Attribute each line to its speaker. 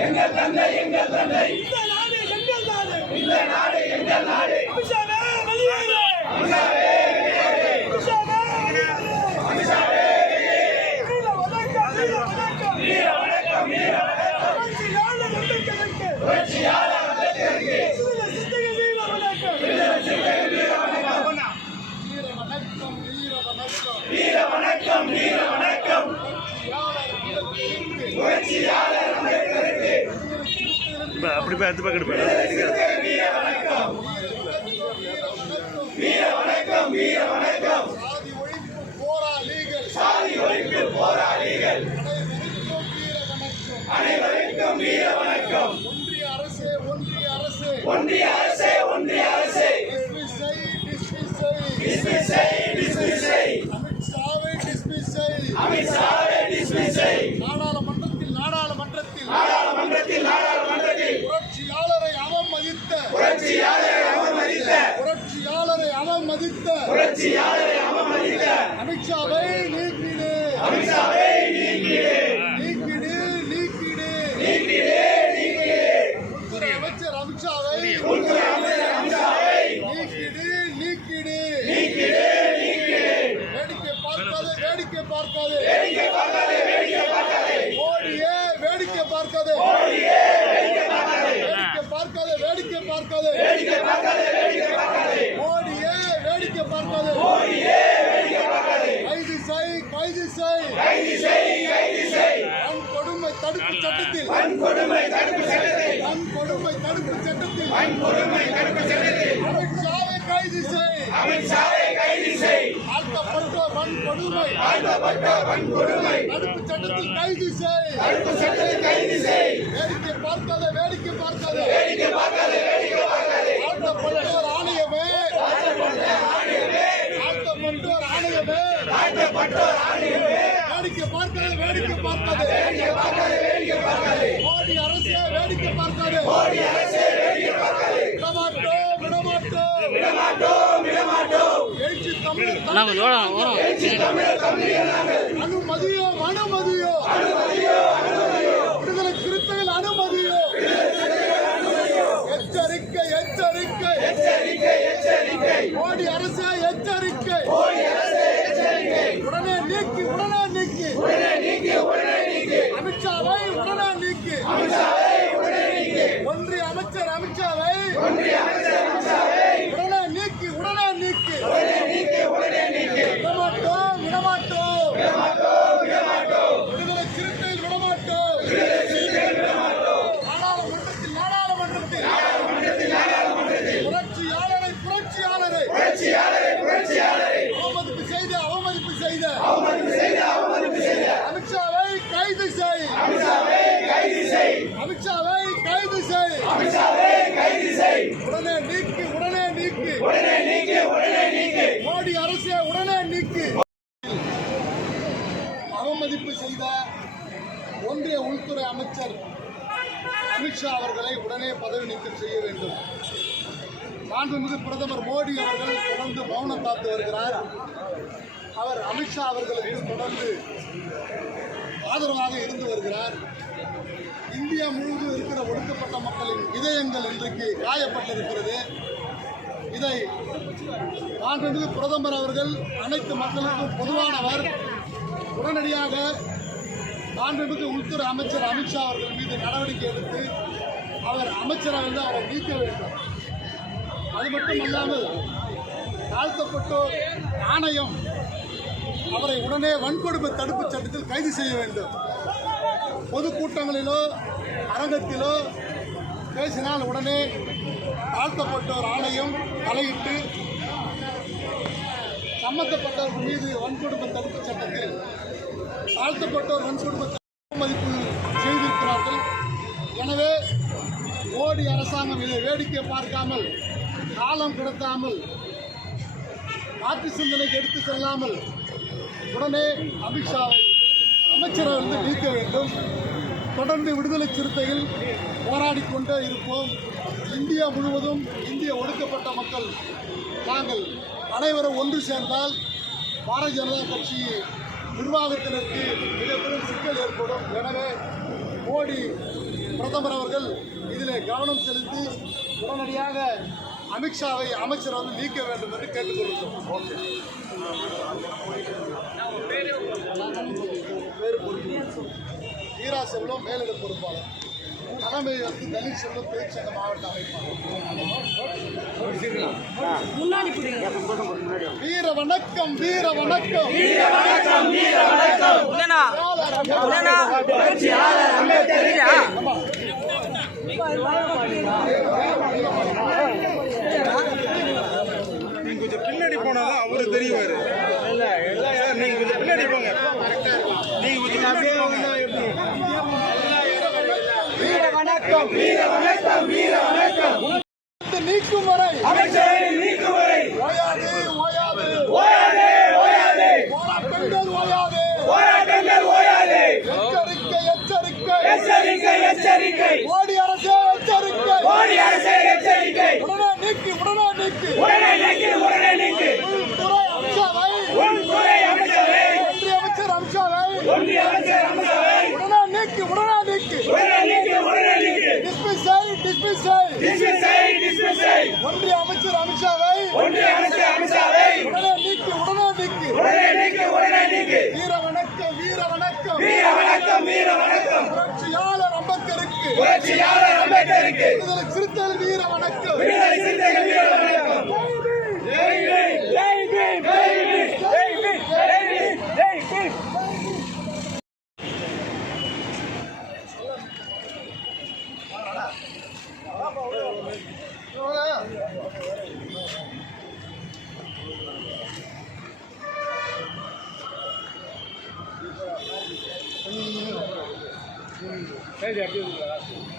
Speaker 1: தந்தை எங்கள் தந்தை.
Speaker 2: இந்த நாடு எங்கள் நாடு.
Speaker 1: இந்த நாடு எங்கள் நாடு.
Speaker 2: அமித்ஷாவே வெளியேறு.
Speaker 1: அமித்ஷாவே வெளியேறு.
Speaker 2: அமித்ஷாவே வெளியேறு
Speaker 1: அமித்ஷாவே வெளியேறு.
Speaker 2: வீர வணக்கம் வீர வணக்கம்
Speaker 1: வீர வணக்கம் வீர வணக்கம்
Speaker 2: புரட்சியாளர் அம்பேத்கருக்கு
Speaker 1: புரட்சியாளர் அம்பேத்கருக்கு
Speaker 2: விடுதலை சிறுத்தைகள் வீர வணக்கம்
Speaker 1: விடுதலை சிறுத்தைகள் வீர வணக்கம்
Speaker 2: வீர வணக்கம் வீர வணக்கம்
Speaker 1: வீர வணக்கம் வீர வணக்கம் புரட்சியாளர் அம்பேத்கருக்கு
Speaker 3: அப்படி போய் அது பக்கம்
Speaker 1: வணக்கம் வீர வணக்கம்
Speaker 2: சாதி ஒழிப்பு போராளிகள் அனைவருக்கும் வீர வணக்கம் ஒன்றிய அரசே ஒன்றிய அரசே
Speaker 1: ஒன்றிய அரசே ஒன்றிய அரசே
Speaker 2: அமித்ஷாவை டிஸ்மிஸ் செய்
Speaker 1: அமித்ஷாவை டிஸ்மிஸ் செய்
Speaker 2: நாடாளுமன்றத்தில் நாடாளுமன்றத்தில்
Speaker 1: நாடாளுமன்றத்தில் நாடாளுமன்றத்தில்
Speaker 2: புரட்சியாளரை அவமதித்த
Speaker 1: புரட்சியாளரை அவமதித்த
Speaker 2: புரட்சியாளரை அவமதித்த
Speaker 1: புரட்சியாளரை அவமதித்த
Speaker 2: அமித்ஷாவை நீக்கிடு.
Speaker 1: அமித்ஷாவை நீக்கிடு.
Speaker 2: நீக்கிடு நீக்கிடு.
Speaker 1: நீக்கிடு நீக்கிடு.
Speaker 2: உள்துறை அமைச்சர் அமித்ஷாவை
Speaker 1: உள்துறை அமைச்சர் அமித்ஷாவை
Speaker 2: நீக்கிடு நீக்கிடு.
Speaker 1: நீக்கிடு நீக்கிடு.
Speaker 2: வேடிக்கை பார்க்காதே வேடிக்கை பார்க்காதே.
Speaker 1: வேடிக்கை பார்க்காதே வேடிக்கை பார்க்காதே.
Speaker 2: மோடியே வேடிக்கை பார்க்காதே.
Speaker 1: மோடியே வேடிக்கை பார்க்காதே.
Speaker 2: வேடிக்கை பார்க்காதே வேடிக்கை பார்க்காதே.
Speaker 1: வேடிக்கை பார்க்காதே
Speaker 2: மோடியே வேடிக்கை பார்க்காதே
Speaker 1: மோடியே வேடிக்கை பார்க்காதே
Speaker 2: கைது செய் கைது செய்
Speaker 1: கைது செய் கைது செய்
Speaker 2: வன்கொடுமை தடுப்பு சட்டத்தில்.
Speaker 1: வன்கொடுமை தடுப்பு சட்டத்தில்.
Speaker 2: வன்கொடுமை தடுப்பு சட்டத்தில்.
Speaker 1: வன்கொடுமை தடுப்பு சட்டத்தில்.
Speaker 2: அமித்ஷாவை கைது செய்
Speaker 1: அமித்ஷாவை கைது செய்
Speaker 2: தாழ்த்தப்பட்டோர் வன்கொடுமை
Speaker 1: தாழ்த்தப்பட்ட வன்கொடுமை
Speaker 2: தடுப்பு சட்டத்தில் கைது செய்
Speaker 1: தடுப்பு சட்டத்தில் கைது செய்
Speaker 2: வேடிக்கை பார்க்காதே வேடிக்கை பார்க்காதே.
Speaker 1: வேடிக்கை பார்க்காதே
Speaker 2: தாழ்த்தப்பட்டோர் ஆணையமே தாழ்த்தப்பட்டோர் ஆணையமே.
Speaker 1: தாழ்த்தப்பட்டோர் ஆணையமே
Speaker 2: வேடிக்கை பார்க்காதே வேடிக்கை பார்க்காதே.
Speaker 1: வேடிக்கை பார்க்காதே வேடிக்கை பார்க்காதே
Speaker 2: மோடி அரசே வேடிக்கை பார்க்காதே.
Speaker 1: மோடி அரசே வேடிக்கை பார்க்காதே
Speaker 2: விடமாட்டோம் விடமாட்டோம்.
Speaker 1: விடமாட்டோம் விடமாட்டோம்
Speaker 2: எழுச்சி தமிழர்
Speaker 3: அண்ணா கொஞ்சம் ஓரம் ஓரம்
Speaker 1: எழுச்சி தமிழர் தமிழர் நாங்கள்.
Speaker 2: அனுமதியோ அனுமதியோ
Speaker 1: அனுமதியோ அனுமதியோ
Speaker 2: விடுதலை சிறுத்தைகள் அனுமதியோ. எச்சரிக்கை எச்சரிக்கை
Speaker 1: எச்சரிக்கை எச்சரிக்கை.
Speaker 2: மோடி அரசே எச்சரிக்கை
Speaker 1: மோடி அரசே எச்சரிக்கை
Speaker 2: உடனே நீக்கி உடனே நீக்கி
Speaker 1: உடனே நீக்கி உடனே நீக்கி
Speaker 2: அமித்ஷாவை உடனே நீக்கி
Speaker 1: அமித்ஷாவை உடனே நீக்கி
Speaker 2: ஒன்றிய அமைச்சர் அமித்ஷாவை
Speaker 1: ஒன்றிய அமைச்சர் அமித்ஷாவை
Speaker 2: உடனே நீக்கி உடனே நீக்கி
Speaker 1: உடனே நீக்கி உடனே நீக்கி
Speaker 2: விடமாட்டோம் விடமாட்டோம்
Speaker 1: விடமாட்டோம் விடமாட்டோம்
Speaker 2: விடுதலை சிறுத்தைகள் விடமாட்டோம்
Speaker 1: விடுதலை சிறுத்தைகள் விடமாட்டோம்
Speaker 2: நாடாளுமன்றத்தில் நாடாளுமன்றத்தில்
Speaker 1: நாடாளுமன்றத்தில் நாடாளுமன்றத்தில்
Speaker 2: புரட்சியாளரை புரட்சியாளரை
Speaker 1: புரட்சியாளரை புரட்சியாளரை
Speaker 2: அவமதிப்பு செய்த அவமதிப்பு செய்த
Speaker 1: அவமதிப்பு செய்த அவமதிப்பு செய்த
Speaker 2: அமித்ஷாவை கைது செய்
Speaker 1: அமித்ஷாவை கைது செய்
Speaker 2: அமித்ஷாவை கைது செய்
Speaker 1: அமித்ஷாவை கைது செய்
Speaker 2: உடனே நீக்கி உடனே நீக்கி
Speaker 1: உடனே நீக்கு உடனே நீக்கு
Speaker 2: மோடி அரசே உடனே நீக்கு. அவமதிப்பு செய்த ஒன்றிய உள்துறை அமைச்சர் அமித்ஷா அவர்களை உடனே பதவி நீக்கம் செய்ய வேண்டும். மாண்புமிகு பிரதமர் மோடி அவர்கள் தொடர்ந்து மௌனம் காத்து வருகிறார். அவர் அமித்ஷா அவர்களுக்கு தொடர்ந்து ஆதரவாக இருந்து வருகிறார். இந்தியா முழுவதும் இருக்கிற ஒடுக்கப்பட்ட மக்களின் இதயங்கள் இன்றைக்கு காயப்பட்டிருக்கிறது. இதை மாண்புமிகு பிரதமர் அவர்கள் அனைத்து மக்களுக்கும் பொதுவானவர். உடனடியாக மாண்புமிகு உள்துறை அமைச்சர் அமித்ஷா அவர்கள் மீது நடவடிக்கை எடுத்து அவர் அமைச்சரவையில் அவரை நீக்க வேண்டும். அது மட்டும் இல்லாமல் தாழ்த்தப்பட்டோர் ஆணையம் அவரை உடனே வன்கொடுமை தடுப்பு சட்டத்தில் கைது செய்ய வேண்டும். பொதுக்கூட்டங்களிலோ அரங்கத்திலோ பேசினால் உடனே தாழ்த்தப்பட்டோர் ஆணையம் தலையிட்டு சம்பந்தப்பட்டவர்கள் மீது வன்கொடுமை தடுப்பு சட்டத்தில் தாழ்த்தப்பட்டோர் வன்கொடுமை மதிப்பு செய்திருக்கிறார்கள். எனவே மோடி அரசாங்கம் இதை வேடிக்கை பார்க்காமல் காலம் கடத்தாமல் மாற்று சிந்தனைக்கு எடுத்து செல்லாமல் உடனே அமித்ஷாவை அமைச்சரவையிலிருந்து நீக்க வேண்டும். தொடர்ந்து விடுதலை சிறுத்தையில் போராடி கொண்டே இருப்போம். இந்தியா முழுவதும் இந்திய ஒடுக்கப்பட்ட மக்கள் நாங்கள் அனைவரும் ஒன்று சேர்ந்தால் பாரதிய ஜனதா கட்சி நிர்வாகத்தினருக்கு மிகப்பெரும் சிக்கல் ஏற்படும். எனவே மோடி பிரதமர் அவர்கள் இதில் கவனம் செலுத்தி உடனடியாக அமித்ஷாவை அமைச்சர் வந்து நீக்க வேண்டும் என்று கேட்டுக்கொள்கிறோம். ஓகே. ஈரா செல்வம் மேலிட பொறுப்பாளர். தலைமை வந்து தலித் செல்வம் தொழிற்சங்க மாவட்ட அமைப்பாளர். வீர வணக்கம் வீர வணக்கம். வீர வணக்கம் வீர
Speaker 4: நீங்க கொஞ்சம் பின்னாடி போனாதான் அவரு தெரியுவாரு. சார் நீங்க கொஞ்சம் பின்னாடி போங்க. நீங்க கொஞ்சம் பின்னாடி போங்க.
Speaker 1: வீர வணக்கம் வீர வணக்கம் வீர வணக்கம்
Speaker 2: நீக்கும் வரை
Speaker 1: அமைச்சரை நீக்கும் வரை
Speaker 2: ஓயாது ஓயாது.
Speaker 1: ஓயாதே ஓயாதே.
Speaker 2: போராட்டங்கள் ஓயாது.
Speaker 1: போராட்டங்கள் ஓயாதே.
Speaker 2: எச்சரிக்கை எச்சரிக்கை.
Speaker 1: எச்சரிக்கை எச்சரிக்கை.
Speaker 2: மோடி அரசே எச்சரிக்கை.
Speaker 1: மோடி அரசே எச்சரிக்கை.
Speaker 2: உடனே நீக்கு உடனே நீக்கு.
Speaker 1: உடனே நீக்கு உடனே நீக்கு
Speaker 2: உள்துறை அம்சாவை
Speaker 1: உள்துறை அமைச்சரை
Speaker 2: ஒன்றிய அமைச்சர் அம்சாவை
Speaker 1: ஒன்றிய அமைச்சர் அம்சாவை
Speaker 2: உடனே நீக்கு உடனே நீக்கு
Speaker 1: உடனே நீக்கு உடனே நீக்கு
Speaker 2: டிஸ்மிஸ் செய் டிஸ்மிஸ் செய்
Speaker 1: டிஸ்மிஸ் செய் டிஸ்மிஸ் செய்
Speaker 2: ஒன்றிய அமைச்சர் அமித்ஷாவை
Speaker 1: ஒன்றிய அமைச்சர் அம்சாவை
Speaker 2: உடனே நீக்கு உடனே நீக்கு.
Speaker 1: உடனே நீக்கு உடனே நீக்கு.
Speaker 2: வீர வணக்கம் வீர வணக்கம்
Speaker 1: வீர வணக்கம் வீர வணக்கம்
Speaker 2: புரட்சியாளர் அம்பேத்கருக்கு.
Speaker 1: புரட்சியாளர் அம்பேத்கருக்கு.
Speaker 2: விடுதலை சிறுத்தைகள் வீர வணக்கம்
Speaker 1: விடுதலை சிறுத்தைகள் வீர வணக்கம் Jai Bhim Jai Bhim Jai Bhim Jai Bhim Jai Bhim Jai Bhim.
Speaker 2: Hey, they're doing that.